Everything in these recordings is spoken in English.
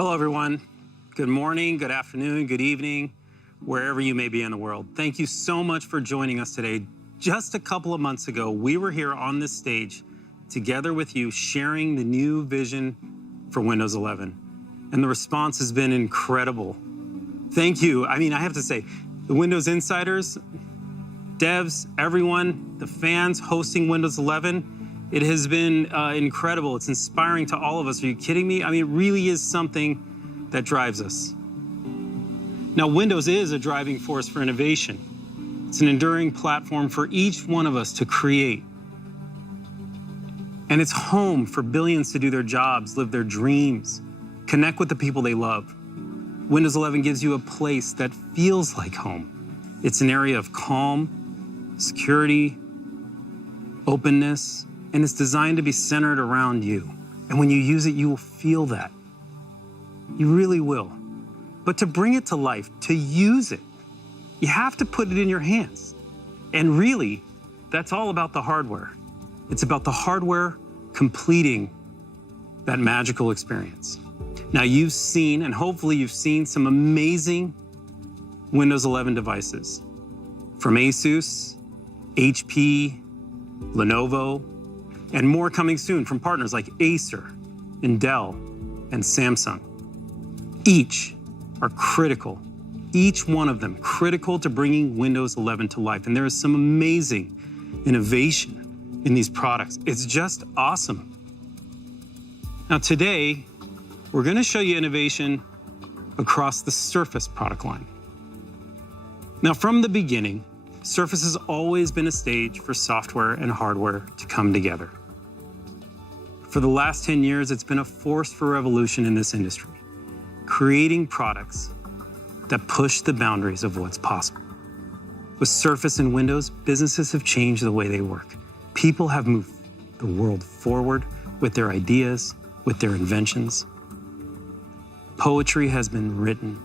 Hello, everyone. Good morning, good afternoon, good evening, wherever you may be in the world. Thank you so much for joining us today. Just a couple of months ago, we were here on this stage together with you, sharing the new vision for Windows 11. And the response has been incredible. Thank you. I mean, I have to say, the Windows insiders, devs, everyone, the fans hosting Windows 11, it has been incredible. It's inspiring to all of us. Are you kidding me? I mean, it really is something that drives us. Now, Windows is a driving force for innovation. It's an enduring platform for each one of us to create. And it's home for billions to do their jobs, live their dreams, connect with the people they love. Windows 11 gives you a place that feels like home. It's an area of calm, security, openness, and it's designed to be centered around you. And when you use it, you will feel that. You really will. But to bring it to life, to use it, you have to put it in your hands. And really, that's all about the hardware. It's about the hardware completing that magical experience. Now, you've seen, and hopefully you've seen, some amazing Windows 11 devices from Asus, HP, Lenovo, and more coming soon from partners like Acer and Dell and Samsung. Each are critical, each one of them critical to bringing Windows 11 to life. And there is some amazing innovation in these products. It's just awesome. Now today, we're gonna show you innovation across the Surface product line. Now from the beginning, Surface has always been a stage for software and hardware to come together. For the last 10 years, it's been a force for revolution in this industry, creating products that push the boundaries of what's possible. With Surface and Windows, businesses have changed the way they work. People have moved the world forward with their ideas, with their inventions. Poetry has been written,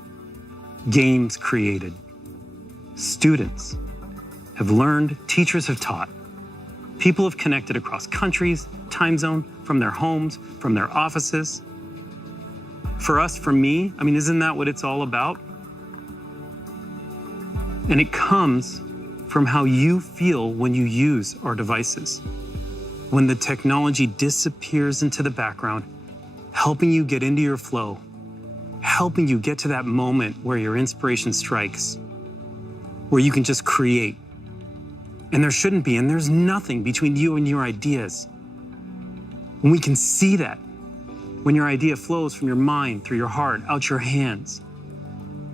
games created. Students have learned, teachers have taught. People have connected across countries, time zone, from their homes, from their offices. For us, for me, I mean, isn't that what it's all about? And it comes from how you feel when you use our devices. When the technology disappears into the background, helping you get into your flow, helping you get to that moment where your inspiration strikes, where you can just create. And there shouldn't be, and there's nothing between you and your ideas. When we can see that, when your idea flows from your mind, through your heart, out your hands,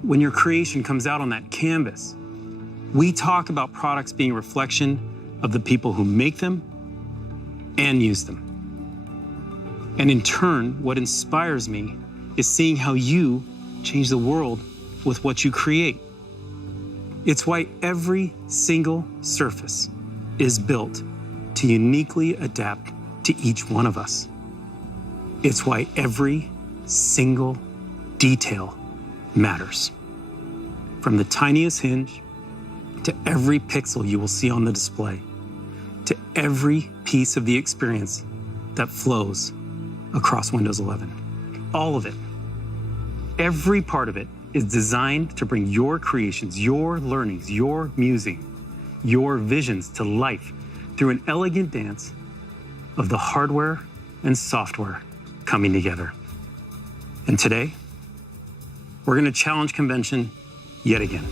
when your creation comes out on that canvas, we talk about products being a reflection of the people who make them and use them. And in turn, what inspires me is seeing how you change the world with what you create. It's why every single Surface is built to uniquely adapt to each one of us. It's why every single detail matters. From the tiniest hinge to every pixel you will see on the display, to every piece of the experience that flows across Windows 11. All of it, every part of it is designed to bring your creations, your learnings, your musing, your visions to life through an elegant dance of the hardware and software coming together. And today, we're going to challenge convention yet again.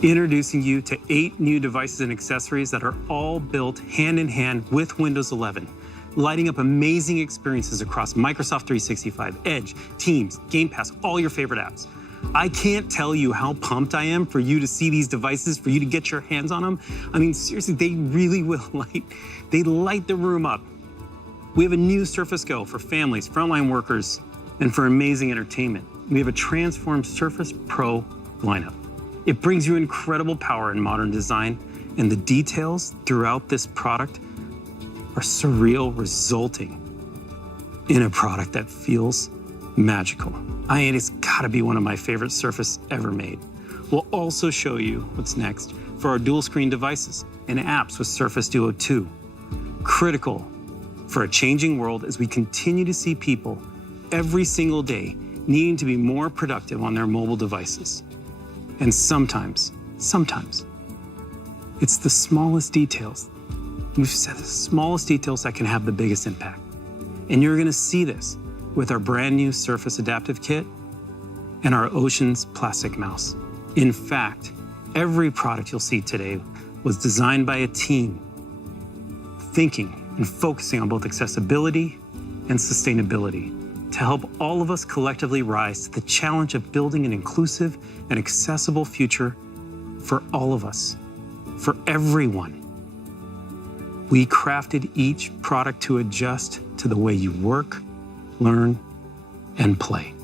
Introducing you to 8 new devices and accessories that are all built hand in hand with Windows 11, lighting up amazing experiences across Microsoft 365, Edge, Teams, Game Pass, all your favorite apps. I can't tell you how pumped I am for you to see these devices, for you to get your hands on them. I mean, seriously, they really will light the room up. We have a new Surface Go for families, frontline workers, and for amazing entertainment. We have a transformed Surface Pro lineup. It brings you incredible power and modern design, and the details throughout this product are surreal, resulting in a product that feels magical. It's gotta be one of my favorite Surface ever made. We'll also show you what's next for our dual screen devices and apps with Surface Duo 2. Critical for a changing world as we continue to see people every single day needing to be more productive on their mobile devices. And sometimes, it's the smallest details. We've said the smallest details that can have the biggest impact. And you're gonna see this with our brand new Surface Adaptive Kit and our Oceans Plastic Mouse. In fact, every product you'll see today was designed by a team thinking and focusing on both accessibility and sustainability to help all of us collectively rise to the challenge of building an inclusive and accessible future for all of us, for everyone. We crafted each product to adjust to the way you work, learn, and play.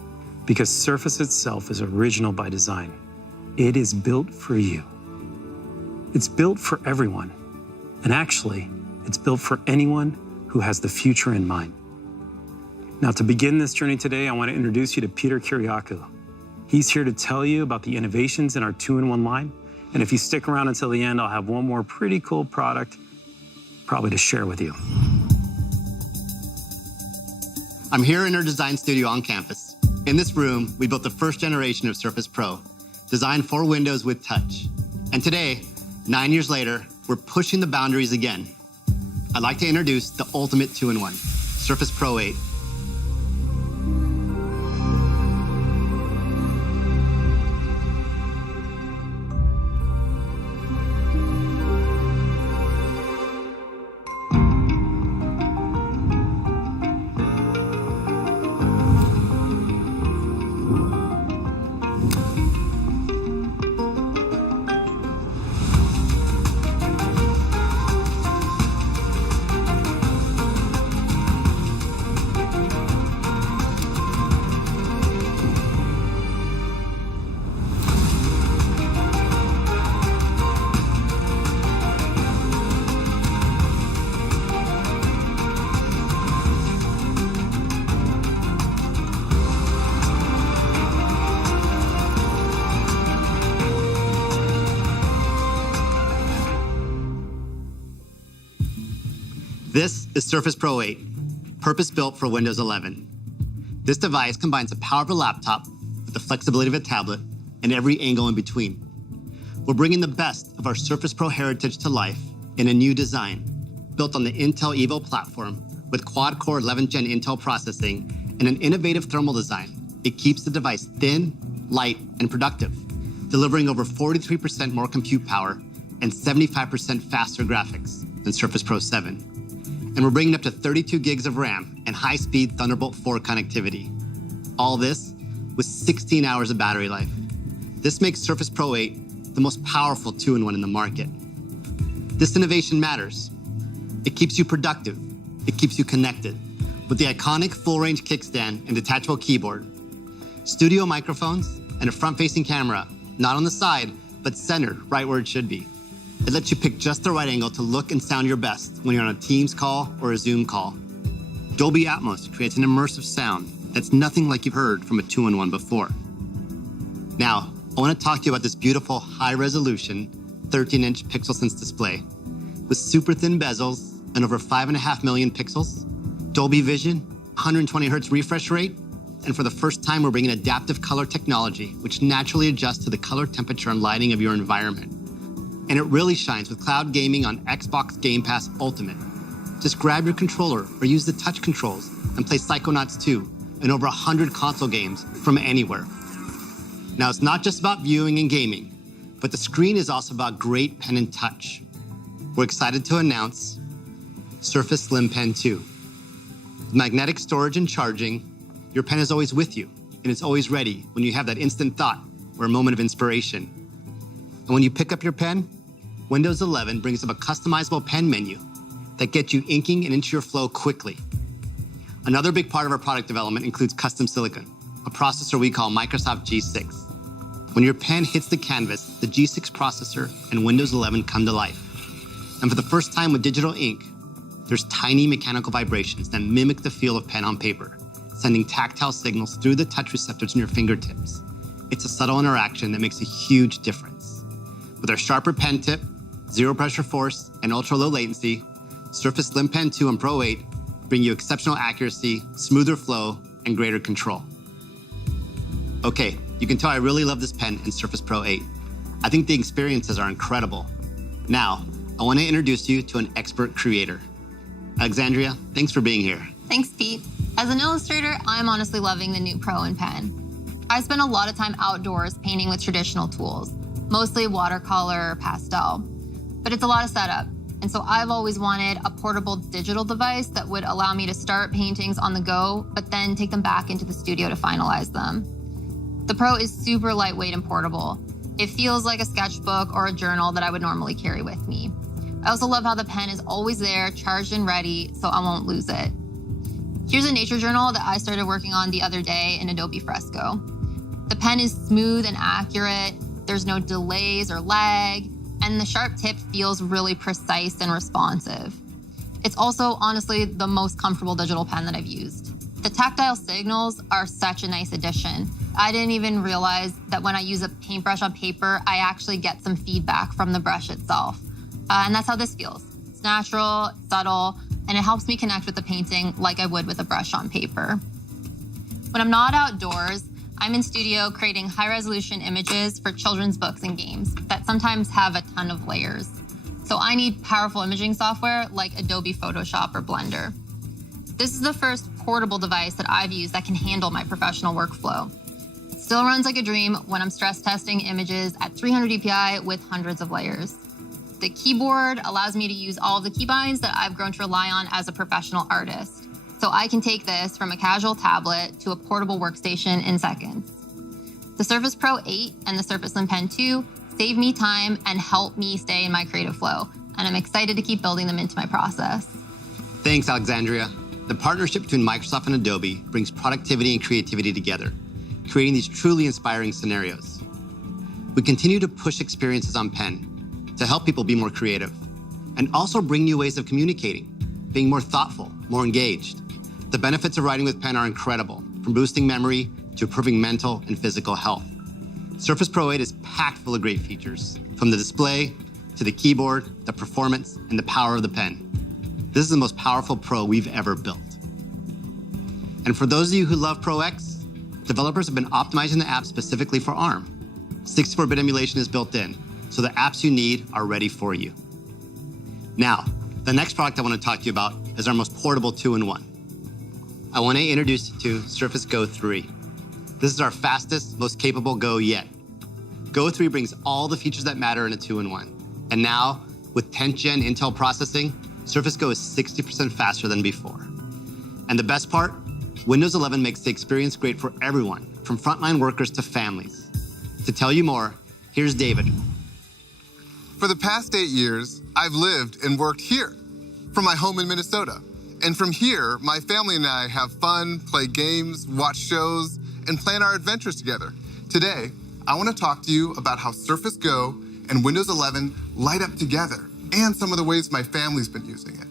Because Surface itself is original by design. It is built for you. It's built for everyone. And actually, it's built for anyone who has the future in mind. Now, to begin this journey today, I want to introduce you to Peter Kyriakou. He's here to tell you about the innovations in our 2-in-1 line. And if you stick around until the end, I'll have one more pretty cool product probably to share with you. I'm here in our design studio on campus. In this room, we built the first generation of Surface Pro, designed for Windows with touch. And today, 9 years later, we're pushing the boundaries again. I'd like to introduce the ultimate 2-in-1, Surface Pro 8. This is Surface Pro 8, purpose-built for Windows 11. This device combines the power of a laptop with the flexibility of a tablet and every angle in between. We're bringing the best of our Surface Pro heritage to life in a new design, built on the Intel Evo platform with quad-core 11th gen Intel processing and an innovative thermal design. It keeps the device thin, light, and productive, delivering over 43% more compute power and 75% faster graphics than Surface Pro 7. And we're bringing up to 32 gigs of RAM and high-speed Thunderbolt 4 connectivity. All this with 16 hours of battery life. This makes Surface Pro 8 the most powerful 2-in-1 in the market. This innovation matters. It keeps you productive. It keeps you connected. With the iconic full-range kickstand and detachable keyboard, studio microphones, and a front-facing camera, not on the side, but centered right where it should be. It lets you pick just the right angle to look and sound your best when you're on a Teams call or a Zoom call. Dolby Atmos creates an immersive sound that's nothing like you've heard from a 2-in-1 before. Now, I want to talk to you about this beautiful high-resolution 13-inch PixelSense display with super thin bezels and over 5.5 million pixels, Dolby Vision, 120 Hz refresh rate, and for the first time, we're bringing adaptive color technology, which naturally adjusts to the color, temperature, and lighting of your environment. And it really shines with cloud gaming on Xbox Game Pass Ultimate. Just grab your controller or use the touch controls and play Psychonauts 2 and over 100 console games from anywhere. Now, it's not just about viewing and gaming, but the screen is also about great pen and touch. We're excited to announce Surface Slim Pen 2. With magnetic storage and charging, your pen is always with you, and it's always ready when you have that instant thought or a moment of inspiration. And when you pick up your pen, Windows 11 brings up a customizable pen menu that gets you inking and into your flow quickly. Another big part of our product development includes custom silicon, a processor we call Microsoft G6. When your pen hits the canvas, the G6 processor and Windows 11 come to life. And for the first time with digital ink, there's tiny mechanical vibrations that mimic the feel of pen on paper, sending tactile signals through the touch receptors in your fingertips. It's a subtle interaction that makes a huge difference. With our sharper pen tip, zero pressure force, and ultra-low latency, Surface Slim Pen 2 and Pro 8 bring you exceptional accuracy, smoother flow, and greater control. Okay, you can tell I really love this pen and Surface Pro 8. I think the experiences are incredible. Now, I want to introduce you to an expert creator. Alexandria, thanks for being here. Thanks, Pete. As an illustrator, I'm honestly loving the new Pro and pen. I spend a lot of time outdoors painting with traditional tools, mostly watercolor or pastel. But it's a lot of setup, and so I've always wanted a portable digital device that would allow me to start paintings on the go, but then take them back into the studio to finalize them. The Pro is super lightweight and portable. It feels like a sketchbook or a journal that I would normally carry with me. I also love how the pen is always there, charged and ready, so I won't lose it. Here's a nature journal that I started working on the other day in Adobe Fresco. The pen is smooth and accurate, there's no delays or lag, and the sharp tip feels really precise and responsive. It's also, honestly, the most comfortable digital pen that I've used. The tactile signals are such a nice addition. I didn't even realize that when I use a paintbrush on paper, I actually get some feedback from the brush itself. And that's how this feels. It's natural, it's subtle, and it helps me connect with the painting like I would with a brush on paper. When I'm not outdoors, I'm in studio creating high-resolution images for children's books and games that sometimes have a ton of layers. So I need powerful imaging software like Adobe Photoshop or Blender. This is the first portable device that I've used that can handle my professional workflow. It still runs like a dream when I'm stress testing images at 300 dpi with hundreds of layers. The keyboard allows me to use all of the keybinds that I've grown to rely on as a professional artist. So I can take this from a casual tablet to a portable workstation in seconds. The Surface Pro 8 and the Surface Slim Pen 2 save me time and help me stay in my creative flow, and I'm excited to keep building them into my process. Thanks, Alexandria. The partnership between Microsoft and Adobe brings productivity and creativity together, creating these truly inspiring scenarios. We continue to push experiences on pen to help people be more creative and also bring new ways of communicating, being more thoughtful, more engaged. The benefits of writing with pen are incredible, from boosting memory to improving mental and physical health. Surface Pro 8 is packed full of great features, from the display to the keyboard, the performance, and the power of the pen. This is the most powerful Pro we've ever built. And for those of you who love Pro X, developers have been optimizing the app specifically for ARM. 64-bit emulation is built in, so the apps you need are ready for you. Now, the next product I want to talk to you about is our most portable 2-in-1. I want to introduce you to Surface Go 3. This is our fastest, most capable Go yet. Go 3 brings all the features that matter in a 2-in-1. And now, with 10th gen Intel processing, Surface Go is 60% faster than before. And the best part? Windows 11 makes the experience great for everyone, from frontline workers to families. To tell you more, here's David. For the past 8 years, I've lived and worked here from my home in Minnesota. And from here, my family and I have fun, play games, watch shows, and plan our adventures together. Today, I want to talk to you about how Surface Go and Windows 11 light up together and some of the ways my family's been using it.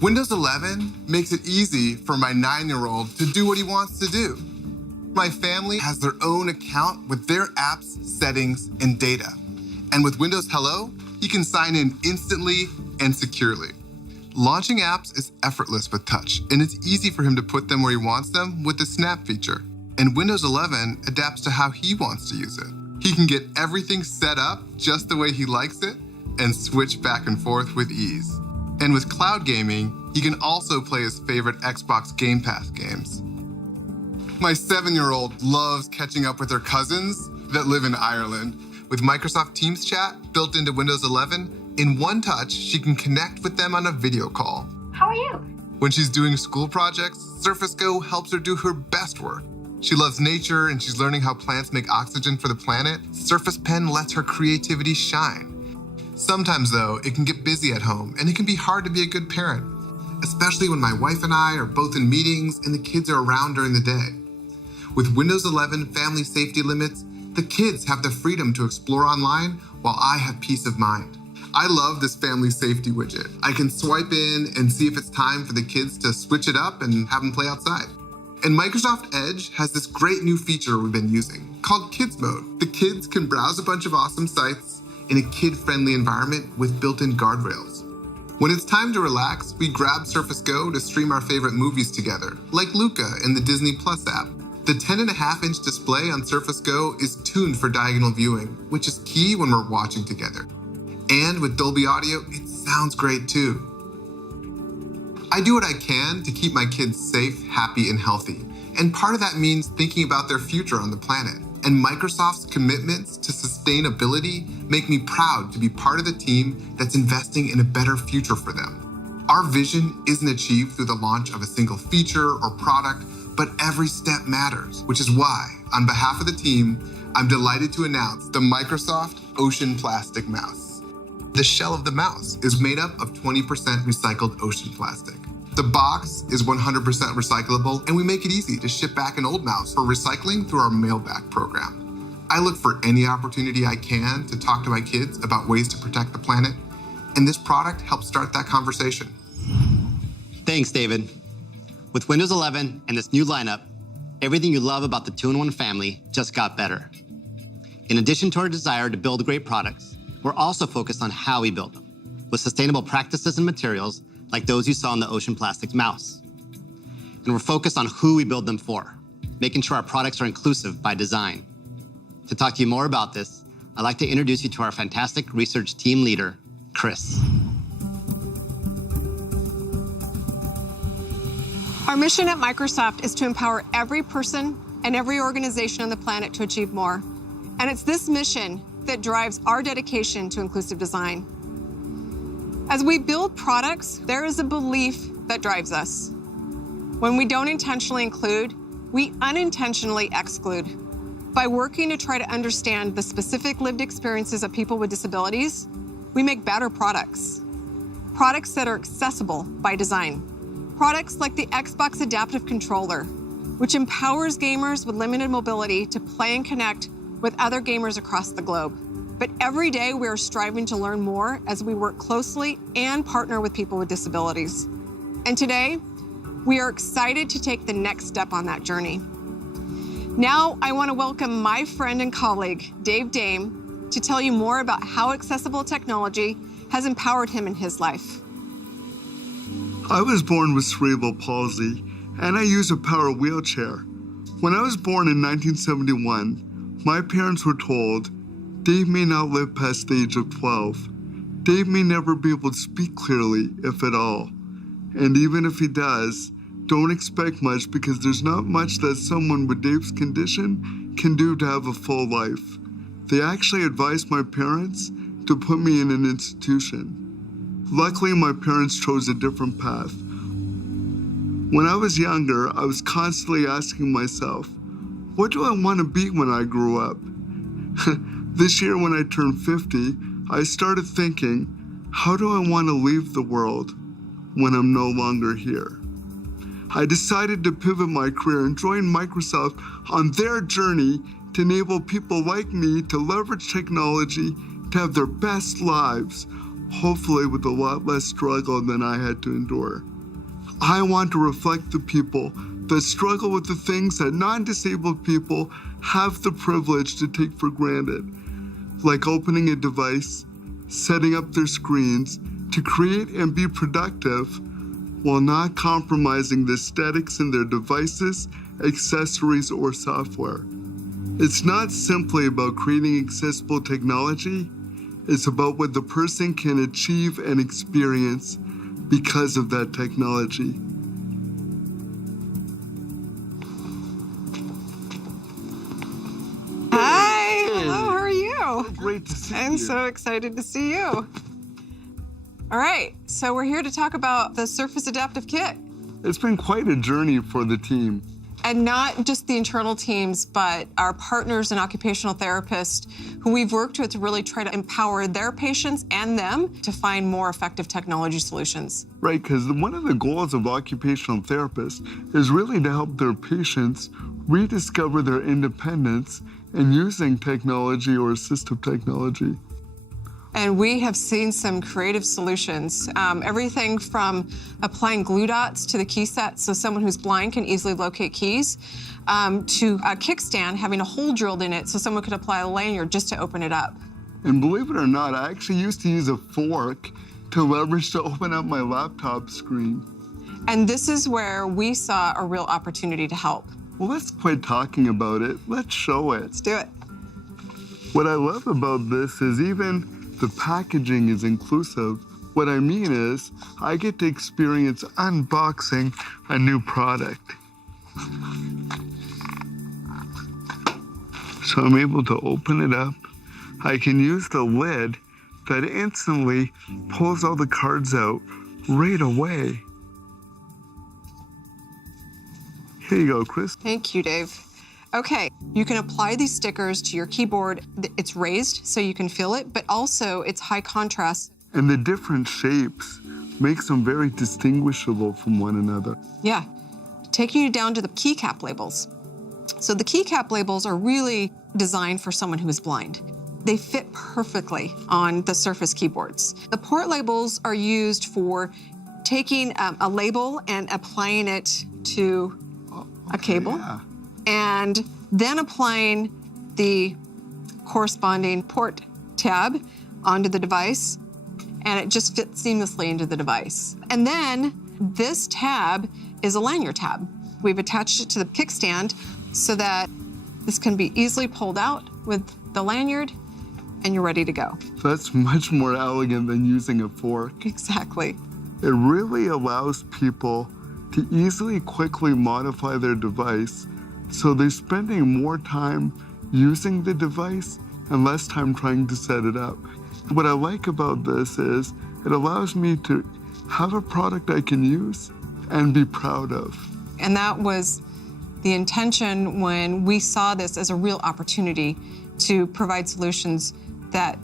Windows 11 makes it easy for my 9-year-old to do what he wants to do. My family has their own account with their apps, settings, and data. And with Windows Hello, he can sign in instantly and securely. Launching apps is effortless with touch, and it's easy for him to put them where he wants them with the Snap feature. And Windows 11 adapts to how he wants to use it. He can get everything set up just the way he likes it and switch back and forth with ease. And with cloud gaming, he can also play his favorite Xbox Game Pass games. My 7-year-old loves catching up with her cousins that live in Ireland. With Microsoft Teams chat built into Windows 11, in one touch, she can connect with them on a video call. How are you? When she's doing school projects, Surface Go helps her do her best work. She loves nature and she's learning how plants make oxygen for the planet. Surface Pen lets her creativity shine. Sometimes, though, it can get busy at home and it can be hard to be a good parent, especially when my wife and I are both in meetings and the kids are around during the day. With Windows 11 family safety limits, the kids have the freedom to explore online while I have peace of mind. I love this family safety widget. I can swipe in and see if it's time for the kids to switch it up and have them play outside. And Microsoft Edge has this great new feature we've been using called Kids Mode. The kids can browse a bunch of awesome sites in a kid-friendly environment with built-in guardrails. When it's time to relax, we grab Surface Go to stream our favorite movies together, like Luca in the Disney Plus app. The 10.5-inch display on Surface Go is tuned for diagonal viewing, which is key when we're watching together. And with Dolby Audio, it sounds great too. I do what I can to keep my kids safe, happy, and healthy. And part of that means thinking about their future on the planet. And Microsoft's commitments to sustainability make me proud to be part of the team that's investing in a better future for them. Our vision isn't achieved through the launch of a single feature or product, but every step matters, which is why, on behalf of the team, I'm delighted to announce the Microsoft Ocean Plastic Mouse. The shell of the mouse is made up of 20% recycled ocean plastic. The box is 100% recyclable, and we make it easy to ship back an old mouse for recycling through our mailback program. I look for any opportunity I can to talk to my kids about ways to protect the planet, and this product helps start that conversation. Thanks, David. With Windows 11 and this new lineup, everything you love about the 2-in-1 family just got better. In addition to our desire to build great products, we're also focused on how we build them, with sustainable practices and materials like those you saw in the Ocean Plastics mouse. And we're focused on who we build them for, making sure our products are inclusive by design. To talk to you more about this, I'd like to introduce you to our fantastic research team leader, Chris. Our mission at Microsoft is to empower every person and every organization on the planet to achieve more. And it's this mission that drives our dedication to inclusive design. As we build products, there is a belief that drives us. When we don't intentionally include, we unintentionally exclude. By working to try to understand the specific lived experiences of people with disabilities, we make better products. Products that are accessible by design. Products like the Xbox Adaptive Controller, which empowers gamers with limited mobility to play and connect with other gamers across the globe. But every day we are striving to learn more as we work closely and partner with people with disabilities. And today, we are excited to take the next step on that journey. Now, I want to welcome my friend and colleague, Dave Dame, to tell you more about how accessible technology has empowered him in his life. I was born with cerebral palsy, and I use a power wheelchair. When I was born in 1971, my parents were told, Dave may not live past the age of 12. Dave may never be able to speak clearly, if at all. And even if he does, don't expect much because there's not much that someone with Dave's condition can do to have a full life. They actually advised my parents to put me in an institution. Luckily, my parents chose a different path. When I was younger, I was constantly asking myself, what do I want to be when I grew up? This year when I turned 50, I started thinking, how do I want to leave the world when I'm no longer here? I decided to pivot my career and join Microsoft on their journey to enable people like me to leverage technology to have their best lives, hopefully with a lot less struggle than I had to endure. I want to reflect the people that struggle with the things that non-disabled people have the privilege to take for granted, like opening a device, setting up their screens to create and be productive while not compromising the aesthetics in their devices, accessories, or software. It's not simply about creating accessible technology, it's about what the person can achieve and experience because of that technology. Hi, hello, how are you? Great to see you. I'm so excited to see you. All right, so we're here to talk about the Surface Adaptive Kit. It's been quite a journey for the team. And not just the internal teams, but our partners and occupational therapists who we've worked with to really try to empower their patients and them to find more effective technology solutions. Right, because one of the goals of occupational therapists is really to help their patients rediscover their independence in using technology or assistive technology. And we have seen some creative solutions, everything from applying glue dots to the key set so someone who's blind can easily locate keys, to a kickstand having a hole drilled in it so someone could apply a lanyard just to open it up. And believe it or not, I actually used to use a fork to leverage to open up my laptop screen. And this is where we saw a real opportunity to help. Well, let's quit talking about it. Let's show it. Let's do it. What I love about this is even the packaging is inclusive. What I mean is I get to experience unboxing a new product. So I'm able to open it up. I can use the lid that instantly pulls all the cards out right away. Here you go, Chris. Thank you, Dave. Okay, you can apply these stickers to your keyboard. It's raised so you can feel it, but also it's high contrast. And the different shapes makes them very distinguishable from one another. Yeah, taking you down to the keycap labels. So the keycap labels are really designed for someone who is blind. They fit perfectly on the Surface keyboards. The port labels are used for taking a label and applying it to a cable, Yeah. and then applying the corresponding port tab onto the device, and it just fits seamlessly into the device. And then this tab is a lanyard tab. We've attached it to the kickstand so that this can be easily pulled out with the lanyard, and you're ready to go. That's much more elegant than using a fork. Exactly. It really allows people to easily, quickly modify their device, so they're spending more time using the device and less time trying to set it up. What I like about this is it allows me to have a product I can use and be proud of. And that was the intention when we saw this as a real opportunity to provide solutions that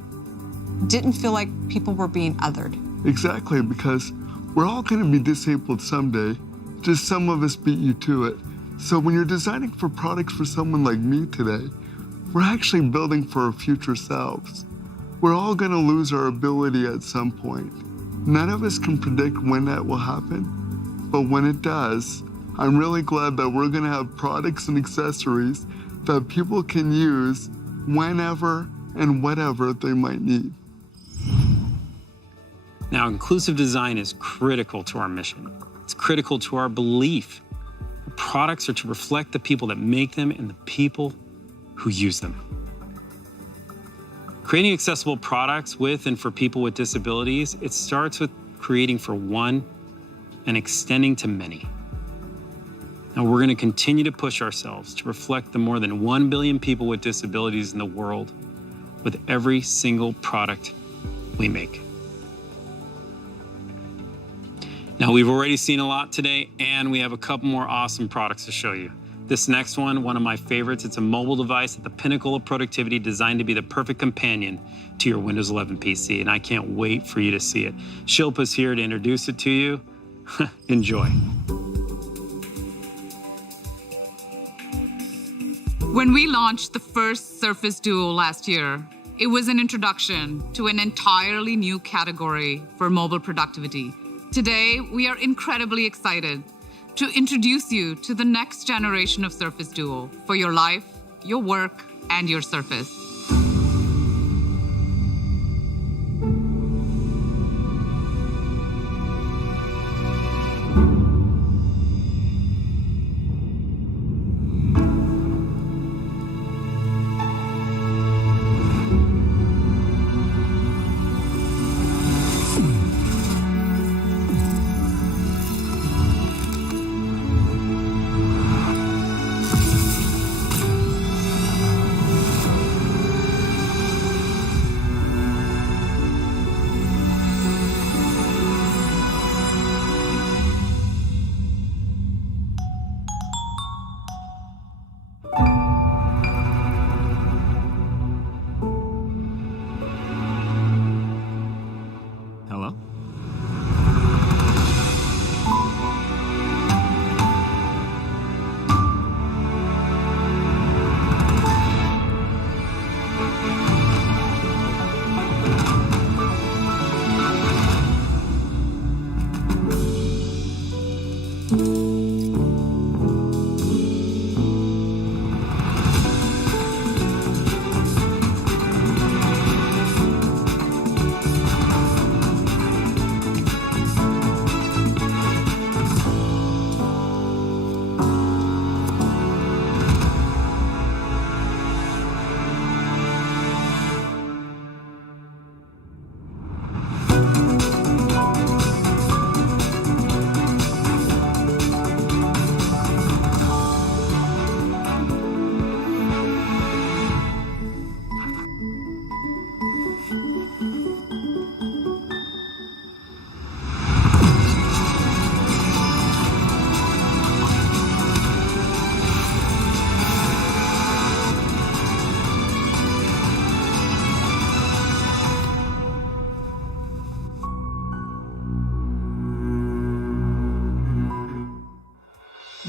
didn't feel like people were being othered. Exactly, because we're all going to be disabled someday. Just some of us beat you to it. So when you're designing for products for someone like me today, we're actually building for our future selves. We're all going to lose our ability at some point. None of us can predict when that will happen, but when it does, I'm really glad that we're going to have products and accessories that people can use whenever and whatever they might need. Now, inclusive design is critical to our mission. It's critical to our belief. Our products are to reflect the people that make them and the people who use them. Creating accessible products with and for people with disabilities, it starts with creating for one and extending to many. Now, we're going to continue to push ourselves to reflect the more than 1 billion people with disabilities in the world with every single product we make. Now, we've already seen a lot today, and we have a couple more awesome products to show you. This next one of my favorites, it's a mobile device at the pinnacle of productivity designed to be the perfect companion to your Windows 11 PC, and I can't wait for you to see it. Shilpa's here to introduce it to you. Enjoy. When we launched the first Surface Duo last year, it was an introduction to an entirely new category for mobile productivity. Today, we are incredibly excited to introduce you to the next generation of Surface Duo for your life, your work, and your Surface. Hello?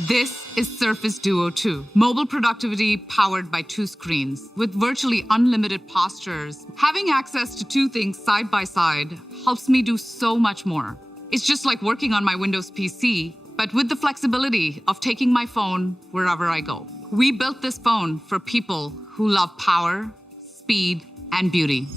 This is Surface Duo 2, mobile productivity powered by 2 screens. With virtually unlimited postures, having access to 2 things side by side helps me do so much more. It's just like working on my Windows PC, but with the flexibility of taking my phone wherever I go. We built this phone for people who love power, speed, and beauty.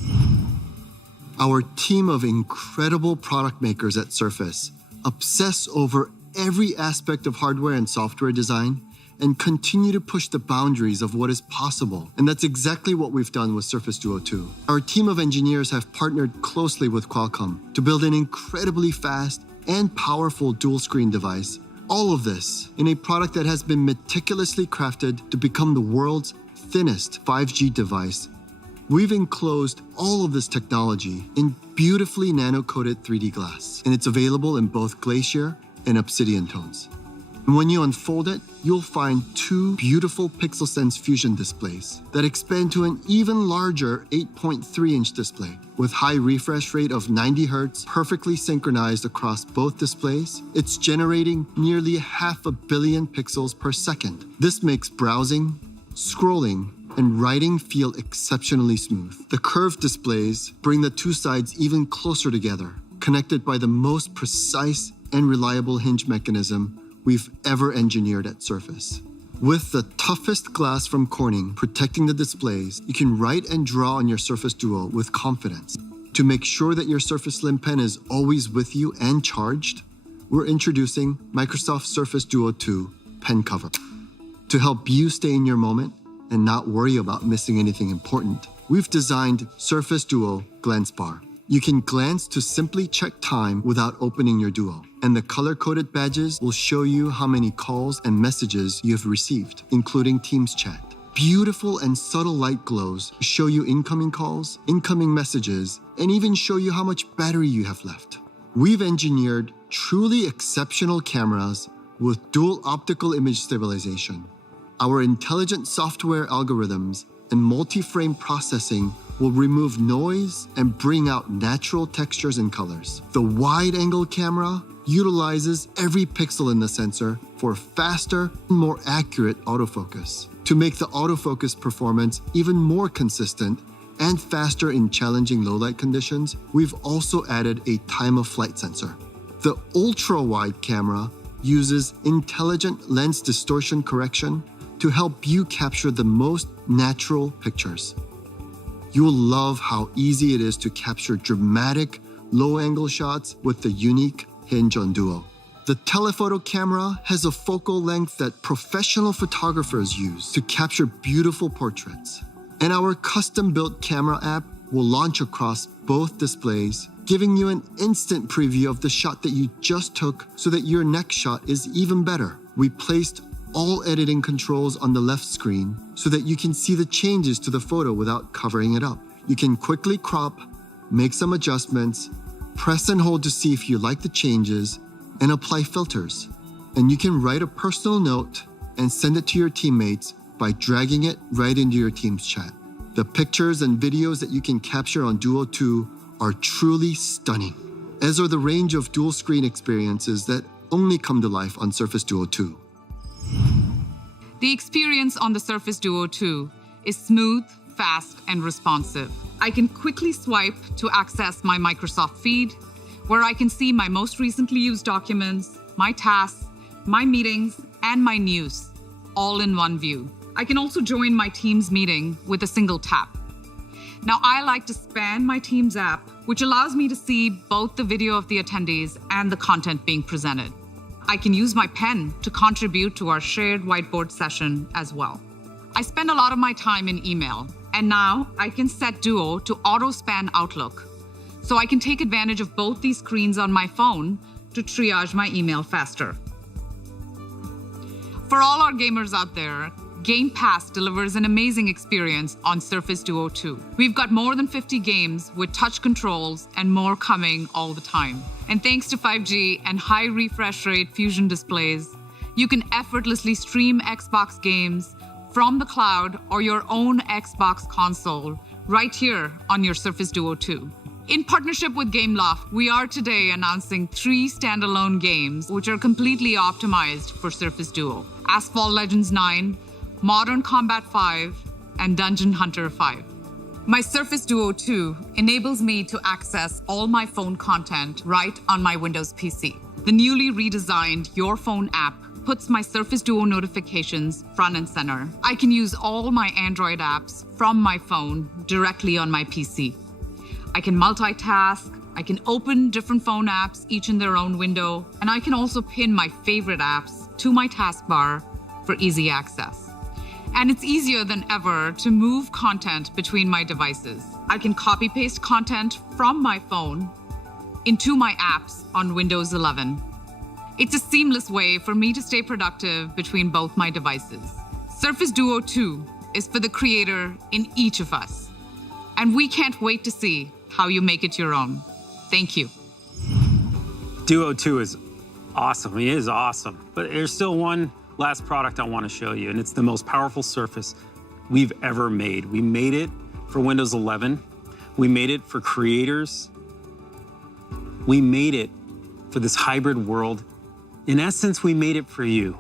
Our team of incredible product makers at Surface obsess over every aspect of hardware and software design and continue to push the boundaries of what is possible. And that's exactly what we've done with Surface Duo 2. Our team of engineers have partnered closely with Qualcomm to build an incredibly fast and powerful dual-screen device. All of this in a product that has been meticulously crafted to become the world's thinnest 5G device. We've enclosed all of this technology in beautifully nano-coated 3D glass, and it's available in both Glacier and Obsidian tones. And when you unfold it, you'll find 2 beautiful PixelSense Fusion displays that expand to an even larger 8.3-inch display. With high refresh rate of 90 Hz, perfectly synchronized across both displays, it's generating nearly 500 million pixels per second. This makes browsing, scrolling, and writing feel exceptionally smooth. The curved displays bring the 2 sides even closer together, connected by the most precise and reliable hinge mechanism we've ever engineered at Surface. With the toughest glass from Corning protecting the displays, you can write and draw on your Surface Duo with confidence. To make sure that your Surface Slim Pen is always with you and charged, we're introducing Microsoft Surface Duo 2 Pen Cover. To help you stay in your moment and not worry about missing anything important, we've designed Surface Duo Glance Bar. You can glance to simply check time without opening your Duo, and the color-coded badges will show you how many calls and messages you have received, including Teams chat. Beautiful and subtle light glows show you incoming calls, incoming messages, and even show you how much battery you have left. We've engineered truly exceptional cameras with dual optical image stabilization. Our intelligent software algorithms and multi-frame processing will remove noise and bring out natural textures and colors. The wide-angle camera utilizes every pixel in the sensor for faster and more accurate autofocus. To make the autofocus performance even more consistent and faster in challenging low-light conditions, we've also added a time-of-flight sensor. The ultra-wide camera uses intelligent lens distortion correction to help you capture the most natural pictures. You'll love how easy it is to capture dramatic, low-angle shots with the unique hinge on Duo. The telephoto camera has a focal length that professional photographers use to capture beautiful portraits. And our custom-built camera app will launch across both displays, giving you an instant preview of the shot that you just took so that your next shot is even better. We placed all editing controls on the left screen so that you can see the changes to the photo without covering it up. You can quickly crop, make some adjustments, press and hold to see if you like the changes, and apply filters. And you can write a personal note and send it to your teammates by dragging it right into your Teams chat. The pictures and videos that you can capture on Duo 2 are truly stunning, as are the range of dual screen experiences that only come to life on Surface Duo 2. The experience on the Surface Duo 2 is smooth, fast, and responsive. I can quickly swipe to access my Microsoft feed, where I can see my most recently used documents, my tasks, my meetings, and my news, all in one view. I can also join my Teams meeting with a single tap. Now, I like to span my Teams app, which allows me to see both the video of the attendees and the content being presented. I can use my pen to contribute to our shared whiteboard session as well. I spend a lot of my time in email, and now I can set Duo to auto-span Outlook, so I can take advantage of both these screens on my phone to triage my email faster. For all our gamers out there, Game Pass delivers an amazing experience on Surface Duo 2. We've got more than 50 games with touch controls and more coming all the time. And thanks to 5G and high refresh rate Fusion displays, you can effortlessly stream Xbox games from the cloud or your own Xbox console right here on your Surface Duo 2. In partnership with GameLoft, we are today announcing 3 standalone games which are completely optimized for Surface Duo: Asphalt Legends 9, Modern Combat 5, and Dungeon Hunter 5. My Surface Duo 2 enables me to access all my phone content right on my Windows PC. The newly redesigned Your Phone app puts my Surface Duo notifications front and center. I can use all my Android apps from my phone directly on my PC. I can multitask, I can open different phone apps, each in their own window, and I can also pin my favorite apps to my taskbar for easy access. And it's easier than ever to move content between my devices. I can copy-paste content from my phone into my apps on Windows 11. It's a seamless way for me to stay productive between both my devices. Surface Duo 2 is for the creator in each of us. And we can't wait to see how you make it your own. Thank you. Duo 2 is awesome. It is awesome. But there's still one last product I want to show you, and it's the most powerful Surface we've ever made. We made it for Windows 11. We made it for creators. We made it for this hybrid world. In essence, we made it for you.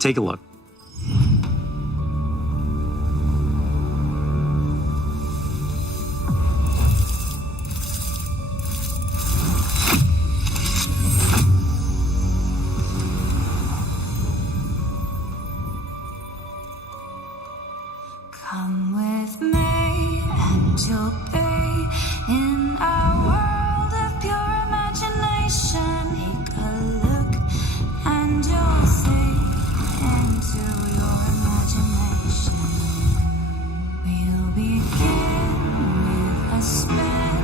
Take a look. Come with me and you'll be in a world of pure imagination. Take a look and you'll see into your imagination. We'll begin with a spin,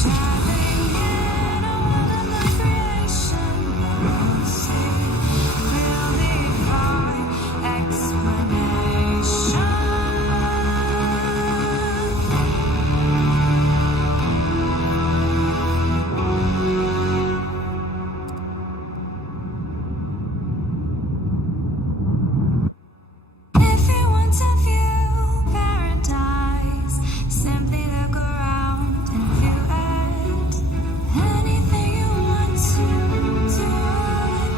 traveling in a world of creation. We'll see, we'll defy explanation. If you want to view paradise, simply look around and view it. Anything you want to do it.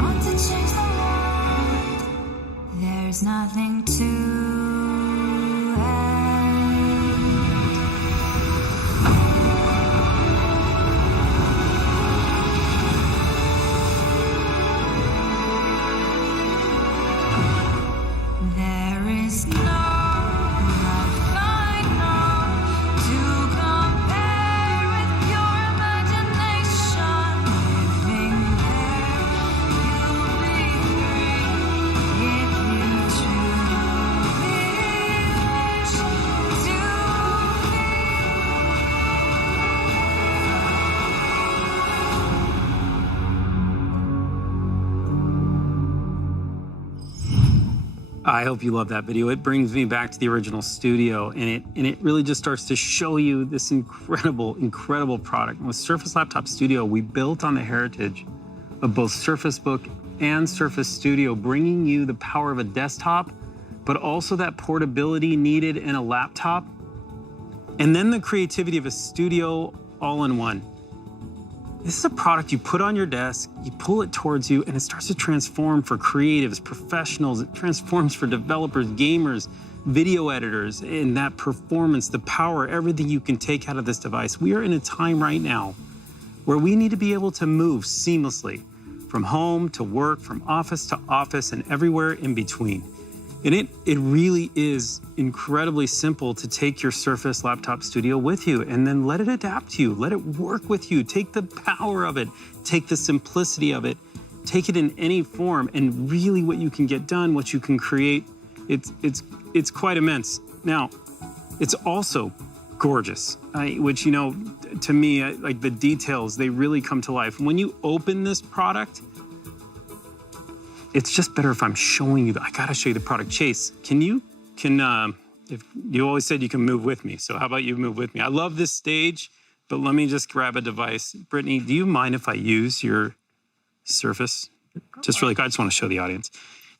Want to change the world? There's nothing to it. There is no final to compare with your imagination. Living there, you'll be free if you truly wish to be. I hope you love that video. It brings me back to the original studio, and it really just starts to show you this incredible product. With Surface Laptop Studio, we built on the heritage of both Surface Book and Surface Studio, bringing you the power of a desktop, but also that portability needed in a laptop, and then the creativity of a studio all in one. This is a product you put on your desk, you pull it towards you, and it starts to transform for creatives, professionals. It transforms for developers, gamers, video editors, and that performance, the power, everything you can take out of this device. We are in a time right now where we need to be able to move seamlessly from home to work, from office to office, and everywhere in between. And it really is incredibly simple to take your Surface Laptop Studio with you and then let it adapt to you, let it work with you, take the power of it, take the simplicity of it, take it in any form, and really what you can get done, what you can create, it's quite immense. Now, it's also gorgeous, which, you know, to me, like the details, they really come to life. When you open this product, it's just better if I'm showing you. I gotta show you the product. Chase, if you always said you can move with me, so how about you move with me? I love this stage, but let me just grab a device. Brittany, do you mind if I use your Surface? Just really quick, I just want to show the audience.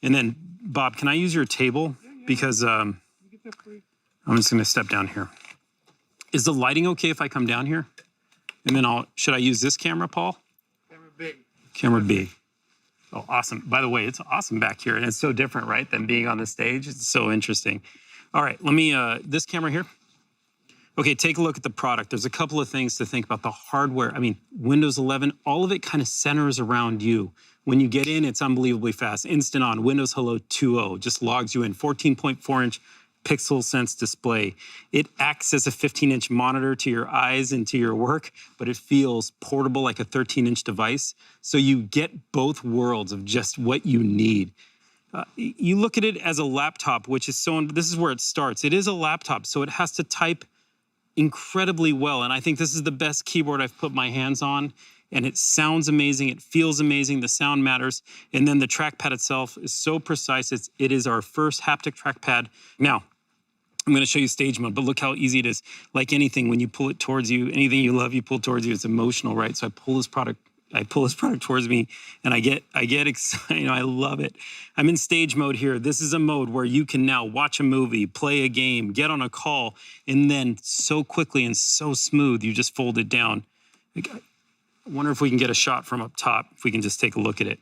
And then, Bob, can I use your table? Because I'm just gonna step down here. Is the lighting okay if I come down here? And then should I use this camera, Paul? Camera B. Camera B. Oh, awesome. By the way, it's awesome back here. And it's so different, right, than being on the stage. It's so interesting. All right, let me, this camera here. Okay, take a look at the product. There's a couple of things to think about. The hardware, I mean, Windows 11, all of it kind of centers around you. When you get in, it's unbelievably fast. Instant on, Windows Hello 2.0 just logs you in. 14.4-inch pixel sense display. It acts as a 15-inch monitor to your eyes and to your work, but it feels portable like a 13-inch device. So you get both worlds of just what you need. You look at it as a laptop, which is this is where it starts. It is a laptop, so it has to type incredibly well. And I think this is the best keyboard I've put my hands on. And it sounds amazing. It feels amazing. The sound matters. And then the trackpad itself is so precise. It is our first haptic trackpad. Now, I'm going to show you stage mode, but look how easy it is. Like anything, when you pull it towards you, anything you love, you pull towards you. It's emotional, right? So I pull this product towards me, and I get excited. You know, I love it. I'm in stage mode here. This is a mode where you can now watch a movie, play a game, get on a call, and then so quickly and so smooth, you just fold it down. I wonder if we can get a shot from up top, if we can just take a look at it.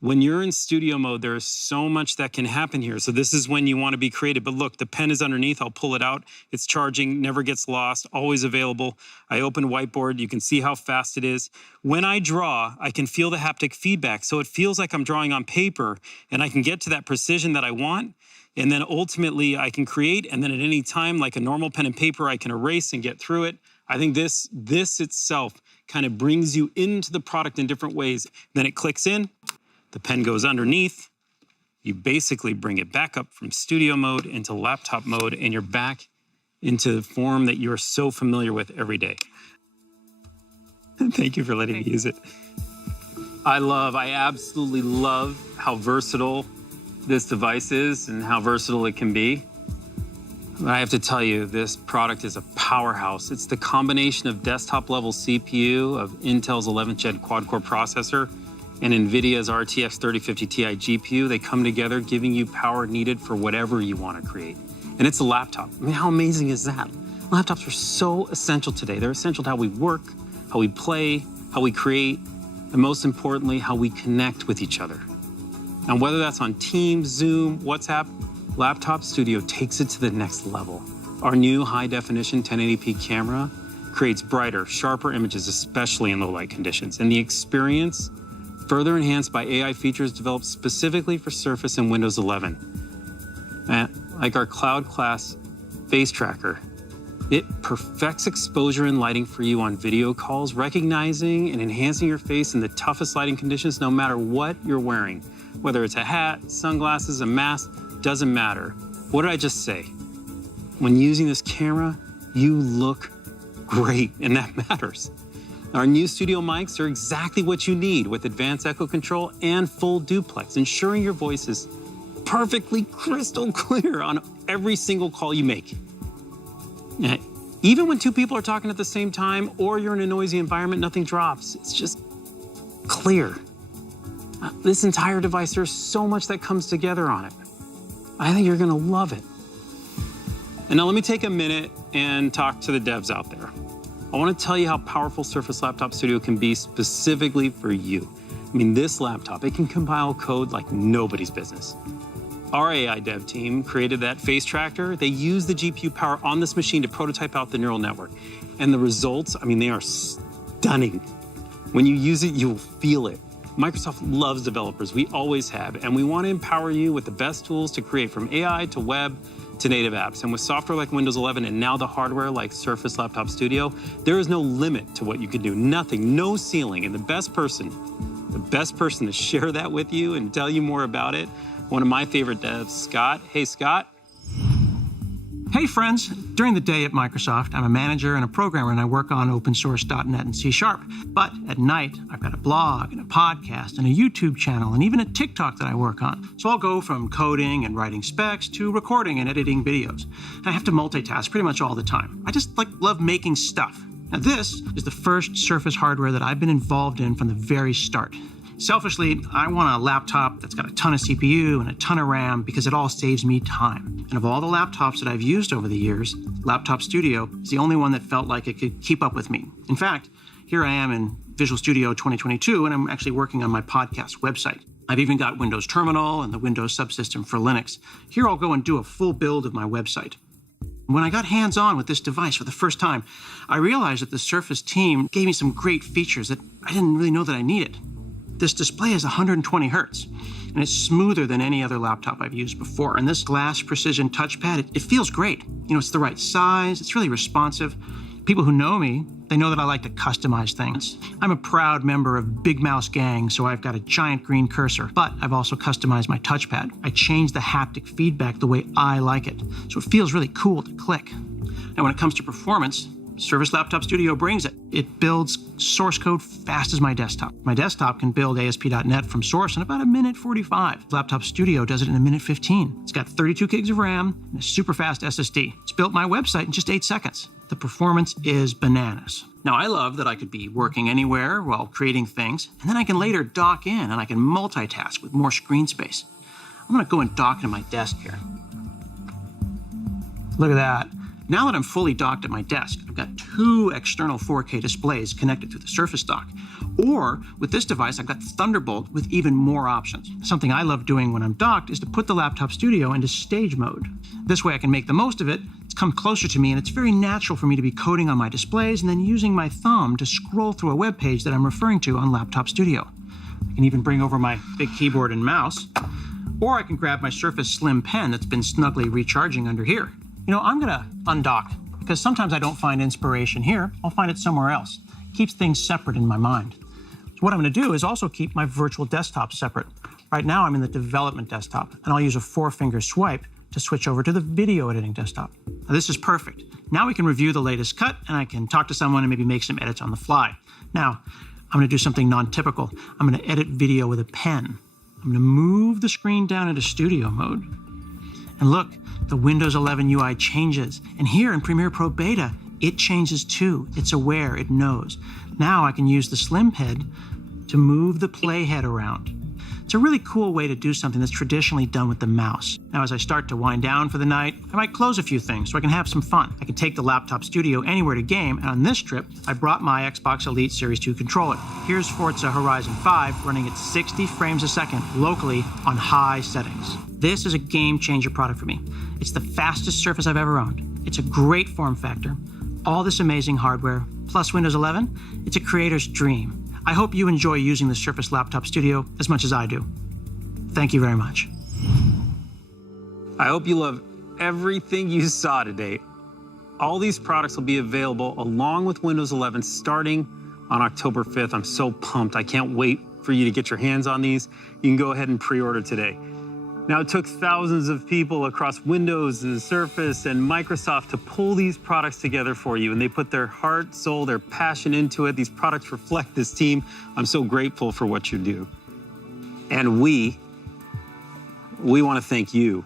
When you're in studio mode, there is so much that can happen here. So this is when you want to be creative. But look, the pen is underneath. I'll pull it out. It's charging, never gets lost, always available. I open whiteboard. You can see how fast it is. When I draw, I can feel the haptic feedback. So it feels like I'm drawing on paper, and I can get to that precision that I want. And then ultimately, I can create. And then at any time, like a normal pen and paper, I can erase and get through it. I think this itself kind of brings you into the product in different ways. Then it clicks in. The pen goes underneath. You basically bring it back up from studio mode into laptop mode, and you're back into the form that you're so familiar with every day. Thank you for letting me use it. I absolutely love how versatile this device is and how versatile it can be. But I have to tell you, this product is a powerhouse. It's the combination of desktop-level CPU, of Intel's 11th Gen quad-core processor, and NVIDIA's RTX 3050 Ti GPU. They come together, giving you power needed for whatever you want to create. And it's a laptop. I mean, how amazing is that? Laptops are so essential today. They're essential to how we work, how we play, how we create, and most importantly, how we connect with each other. And whether that's on Teams, Zoom, WhatsApp, Laptop Studio takes it to the next level. Our new high-definition 1080p camera creates brighter, sharper images, especially in low-light conditions. And the experience, further enhanced by AI features developed specifically for Surface and Windows 11. Like our cloud-class face tracker, it perfects exposure and lighting for you on video calls, recognizing and enhancing your face in the toughest lighting conditions, no matter what you're wearing. Whether it's a hat, sunglasses, a mask, doesn't matter. What did I just say? When using this camera, you look great, and that matters. Our new studio mics are exactly what you need, with advanced echo control and full duplex, ensuring your voice is perfectly crystal clear on every single call you make. Even when two people are talking at the same time or you're in a noisy environment, nothing drops. It's just clear. This entire device, there's so much that comes together on it. I think you're gonna love it. And now let me take a minute and talk to the devs out there. I want to tell you how powerful Surface Laptop Studio can be specifically for you. I mean, this laptop, it can compile code like nobody's business. Our AI dev team created that face tracker. They used the GPU power on this machine to prototype out the neural network. And the results, I mean, they are stunning. When you use it, you will feel it. Microsoft loves developers, we always have, and we want to empower you with the best tools to create, from AI to web to native apps. And with software like Windows 11 and now the hardware like Surface Laptop Studio, there is no limit to what you can do. Nothing, no ceiling. And the best person to share that with you and tell you more about it, one of my favorite devs, Scott. Hey, Scott. Hey friends, during the day at Microsoft, I'm a manager and a programmer, and I work on open source.NET and C#. But at night, I've got a blog and a podcast and a YouTube channel and even a TikTok that I work on. So I'll go from coding and writing specs to recording and editing videos. And I have to multitask pretty much all the time. I just love making stuff. Now this is the first Surface hardware that I've been involved in from the very start. Selfishly, I want a laptop that's got a ton of CPU and a ton of RAM because it all saves me time. And of all the laptops that I've used over the years, Laptop Studio is the only one that felt like it could keep up with me. In fact, here I am in Visual Studio 2022, and I'm actually working on my podcast website. I've even got Windows Terminal and the Windows subsystem for Linux. Here I'll go and do a full build of my website. When I got hands-on with this device for the first time, I realized that the Surface team gave me some great features that I didn't really know that I needed. This display is 120 hertz, and it's smoother than any other laptop I've used before. And this glass precision touchpad, it feels great. It's the right size, it's really responsive. People who know me, they know that I like to customize things. I'm a proud member of Big Mouse Gang, so I've got a giant green cursor, but I've also customized my touchpad. I changed the haptic feedback the way I like it, so it feels really cool to click. Now, when it comes to performance, Surface Laptop Studio brings it. It builds source code fast as my desktop. My desktop can build ASP.NET from source in about 1:45. Laptop Studio does it in 1:15. It's got 32 gigs of RAM and a super fast SSD. It's built my website in just 8 seconds. The performance is bananas. Now, I love that I could be working anywhere while creating things, and then I can later dock in and I can multitask with more screen space. I'm gonna go and dock into my desk here. Look at that. Now that I'm fully docked at my desk, I've got 2 external 4K displays connected through the Surface dock. Or with this device, I've got Thunderbolt with even more options. Something I love doing when I'm docked is to put the Laptop Studio into stage mode. This way I can make the most of it. It's come closer to me, and it's very natural for me to be coding on my displays and then using my thumb to scroll through a web page that I'm referring to on Laptop Studio. I can even bring over my big keyboard and mouse, or I can grab my Surface Slim Pen that's been snugly recharging under here. I'm gonna undock because sometimes I don't find inspiration here. I'll find it somewhere else. It keeps things separate in my mind. So what I'm gonna do is also keep my virtual desktop separate. Right now I'm in the development desktop, and I'll use a 4-finger swipe to switch over to the video editing desktop. Now, this is perfect. Now we can review the latest cut, and I can talk to someone and maybe make some edits on the fly. Now, I'm gonna do something non-typical. I'm gonna edit video with a pen. I'm gonna move the screen down into studio mode. And look, the Windows 11 UI changes. And here in Premiere Pro Beta, it changes too. It's aware, it knows. Now I can use the Slim Head to move the playhead around. It's a really cool way to do something that's traditionally done with the mouse. Now, as I start to wind down for the night, I might close a few things so I can have some fun. I can take the Laptop Studio anywhere to game, and on this trip, I brought my Xbox Elite Series 2 controller. Here's Forza Horizon 5 running at 60 frames a second locally on high settings. This is a game changer product for me. It's the fastest Surface I've ever owned. It's a great form factor. All this amazing hardware, plus Windows 11, it's a creator's dream. I hope you enjoy using the Surface Laptop Studio as much as I do. Thank you very much. I hope you love everything you saw today. All these products will be available along with Windows 11 starting on October 5th. I'm so pumped. I can't wait for you to get your hands on these. You can go ahead and pre-order today. Now, it took thousands of people across Windows and Surface and Microsoft to pull these products together for you, and they put their heart, soul, their passion into it. These products reflect this team. I'm so grateful for what you do. And we want to thank you.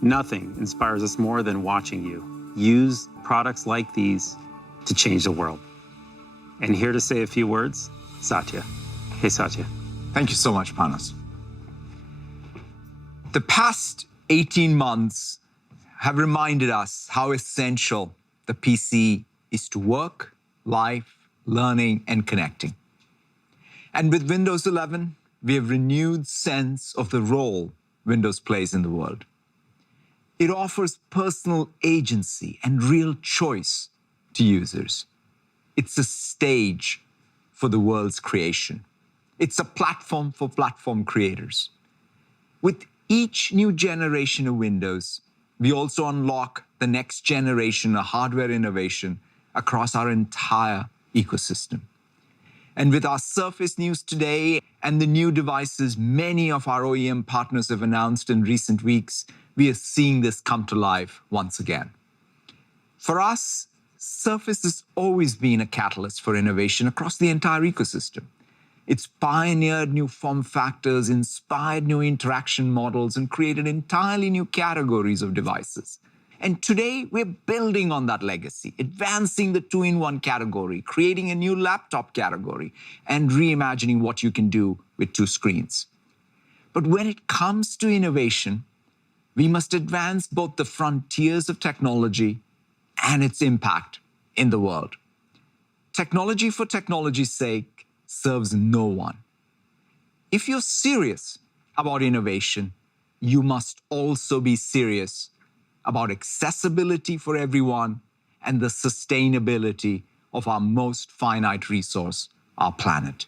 Nothing inspires us more than watching you use products like these to change the world. And here to say a few words, Satya. Hey, Satya. Thank you so much, Panos. The past 18 months have reminded us how essential the PC is to work, life, learning, and connecting. And with Windows 11, we have renewed sense of the role Windows plays in the world. It offers personal agency and real choice to users. It's a stage for the world's creation. It's a platform for platform creators. With each new generation of Windows, we also unlock the next generation of hardware innovation across our entire ecosystem. And with our Surface news today and the new devices many of our OEM partners have announced in recent weeks, we are seeing this come to life once again. For us, Surface has always been a catalyst for innovation across the entire ecosystem. It's pioneered new form factors, inspired new interaction models, and created entirely new categories of devices. And today, we're building on that legacy, advancing the two-in-one category, creating a new laptop category, and reimagining what you can do with two screens. But when it comes to innovation, we must advance both the frontiers of technology and its impact in the world. Technology for technology's sake serves no one. If you're serious about innovation, you must also be serious about accessibility for everyone and the sustainability of our most finite resource, our planet.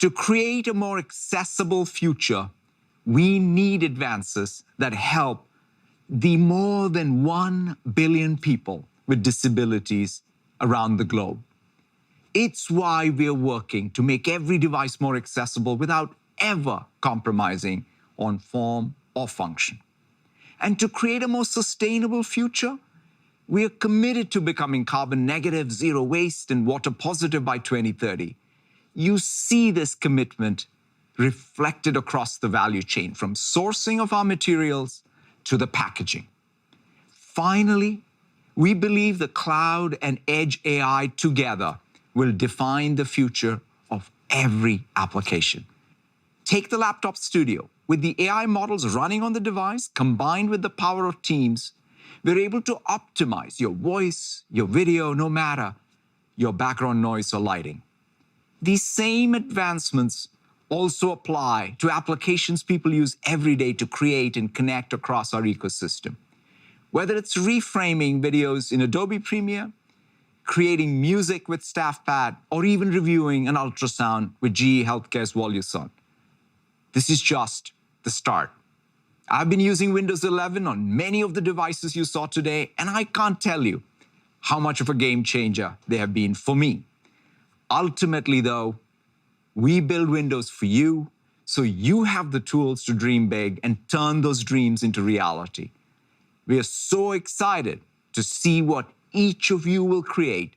To create a more accessible future, we need advances that help the more than 1 billion people with disabilities around the globe. It's why we're working to make every device more accessible without ever compromising on form or function. And to create a more sustainable future, we are committed to becoming carbon negative, zero waste, and water positive by 2030. You see this commitment reflected across the value chain, from sourcing of our materials to the packaging. Finally, we believe the cloud and edge AI together will define the future of every application. Take the laptop studio. With the AI models running on the device, combined with the power of Teams, we're able to optimize your voice, your video, no matter your background noise or lighting. These same advancements also apply to applications people use every day to create and connect across our ecosystem. Whether it's reframing videos in Adobe Premiere, creating music with StaffPad, or even reviewing an ultrasound with GE Healthcare's Voluson. This is just the start. I've been using Windows 11 on many of the devices you saw today, and I can't tell you how much of a game changer they have been for me. Ultimately, though, we build Windows for you, so you have the tools to dream big and turn those dreams into reality. We are so excited to see what each of you will create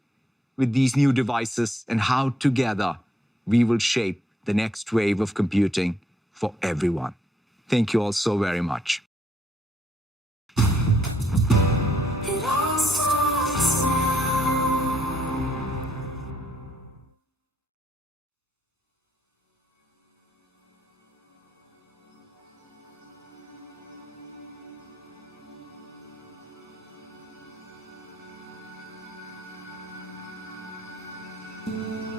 with these new devices and how together we will shape the next wave of computing for everyone. Thank you all so very much. It all starts now.